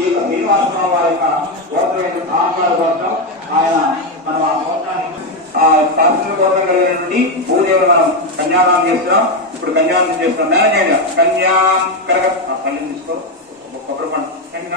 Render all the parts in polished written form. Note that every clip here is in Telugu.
ఈ శ్రీనివాసరావు వారి యొక్క గోత్రమైన ఆహ్లాద గోత్రం. ఆయన మనం ఆ గోత్రాన్ని శాస్త్ర గోత్రం కలిగిన నుండి భూదేవులు మనం కన్యాదానం చేస్తున్నాం. ఇప్పుడు కన్యాదానం చేస్తున్నాం. మేనేజర్ కన్యా కరగ పల్లెని తీసుకో కొబ్బరి పండు కొబ్బరి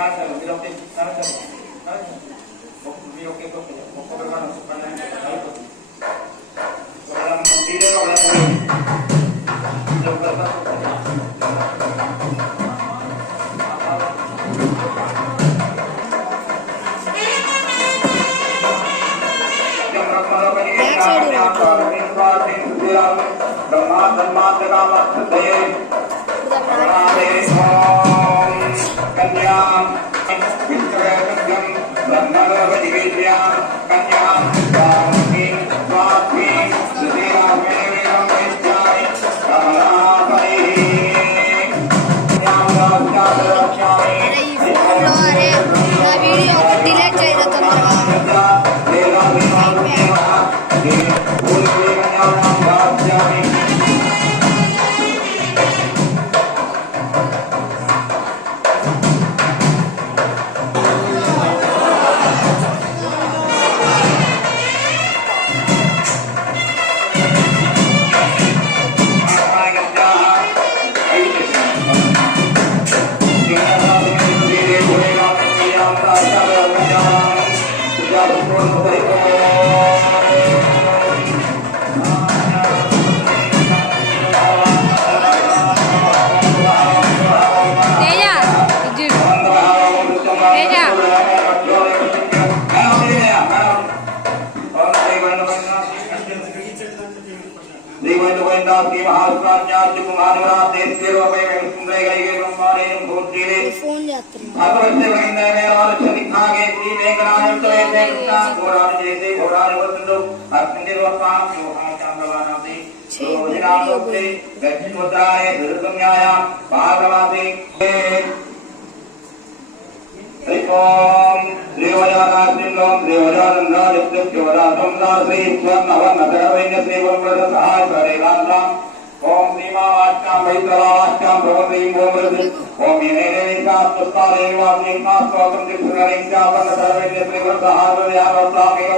ओम सीमावाच्यां वैतरावाच्यां भगवतीं गोमृति ओम येनेनेकात्मस्तादेवासीमास्वाकं दिक्षुरनित्यापन्नसर्वैर्यत्रिवृतहारयावस्तामेव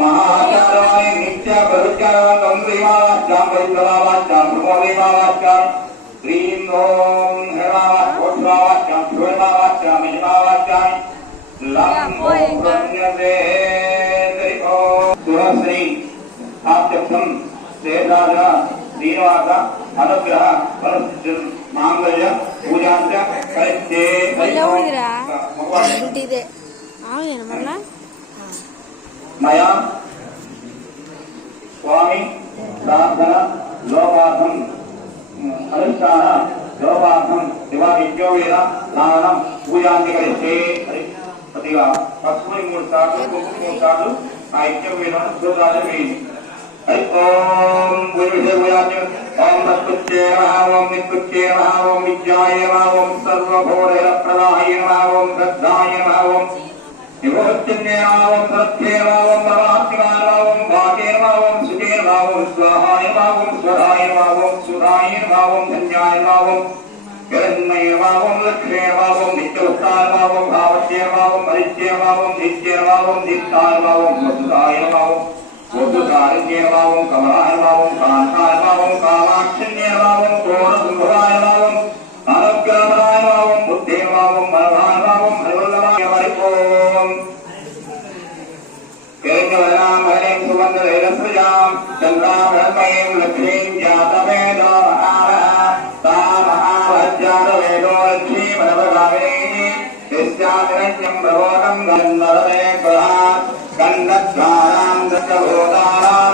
महाचारवाणि नित्य भरुचारवन्तं सीमावाच्यां वैतरावाच्यां भगवतीमावाच्यां श्रीं ओम हेमावाच्यां श्वेमावाच्यां महिमावाच्यां लम् ओम ब्रह्मणे ओम सुरश्री आप्यर्थं देवराजा श्रीनिवास अनुग्रह मांगल्य पूजांच करिष्ये मया स्वामी प्रार्थना लोकार्थम अनुष्ठान लोकार्थम दिवानित्योवेद नाम पूजांच करिष्ये प्रतिगा पस्मि मूर्तादु कुकुमूर्तादु आइत्योवेद सुराजमे ओम गुरुदेवयाच ओम तत्पुत्रे नमः ओम नित्पुत्रे नमः ओम विद्याय नमः ओम सर्वभौरप्रदाय नमः ओम श्रद्धाय नमः ओम निवृत्तिन्ये नमः ओम सत्ये नमः ओम परमात्माय नमः ओम भागे नमः ओम सुखे नमः ओम स्वाहाय नमः ओम स्वराय नमः ओम सुराय नमः ओम धन्याय नमः ओम हिरण्मये नमः ओम लक्ष्मे नमः ओम नित्योत्ताय नमः ओम भावस्ये नमः ओम हरिस्ये नमः ओम नित्ये नमः ओम दीप्ताय नमः ओम मधुराय नमः ओम ओम कमलाय नमः ओम कांताय नमः ओम कामाक्षिण्ये नमः ओम क्रोधसुंभवाय नमः ओम अनुग्रहराय नमः ओम बुद्धे नमः ओम मनोहाय नमः ओम हरिवल्लभाय हरि ओम केशवनाम हरिं सुवन्दरैरस्रजां चन्द्रां हृन्मयीं लक्ष्मीं जातवेदो महारः तामहावज्जातवेदो लक्ष्मीमनवगामिनी यस्यामिरण्यं प्रभोगं गन्धर्वे गृहात् गन्धद्वारां दशभूतानां